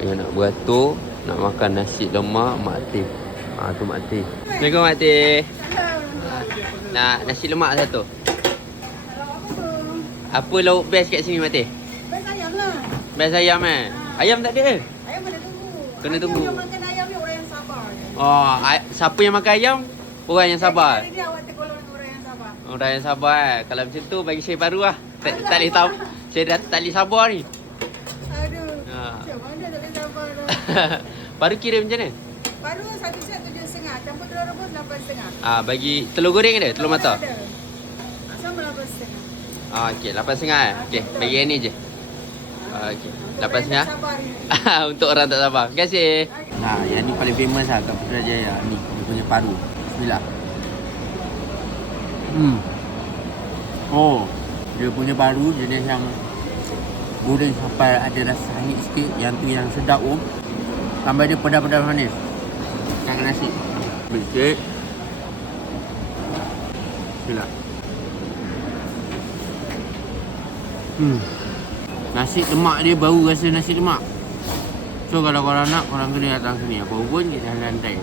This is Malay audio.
Yang nak beratur, nak makan nasi lemak Mak Teh. Tu Mak Teh. Assalamualaikum Mak Teh. Nak nasi lemak satu. Apa lauk best kat sini Mak Teh? Best ayam lah. Best ayam Ayam tak ada Ayam kena tunggu. Kena tunggu. Yang makan ayam ni orang yang sabar. Siapa yang makan ayam? Orang yang sabar. Jadi dia awak tergolong orang yang sabar. Orang yang sabar Kalau macam tu bagi saya baru lah. Tak boleh tahu. Saya dah tak boleh sabar ni. Aduh. Macam mana tak boleh sabar dah. Baru kira macam mana? Baru satu set 7.5. Campur telur rebus 8.5. Bagi telur goreng ada? Telur mata? Ada. Sama 8.5. Okey, 8.5 Okey, bagi yang ni je. Okey, 8.5 Sabar ni. Untuk orang tak sabar. Terima kasih. Yang ni paling famous lah kat Putrajaya. Ni, dia punya paru. Bismillah. Dia punya paru jenis yang goreng sampai ada rasa hangit sikit. Yang tu yang sedap Tambah dia pedas-pedas manis. Makan nasi. Ambil sikit. Bismillah. Nasi lemak dia baru rasa nasi lemak. So kalau korang nak, korang kena datang sini. Apa pun kita lantai.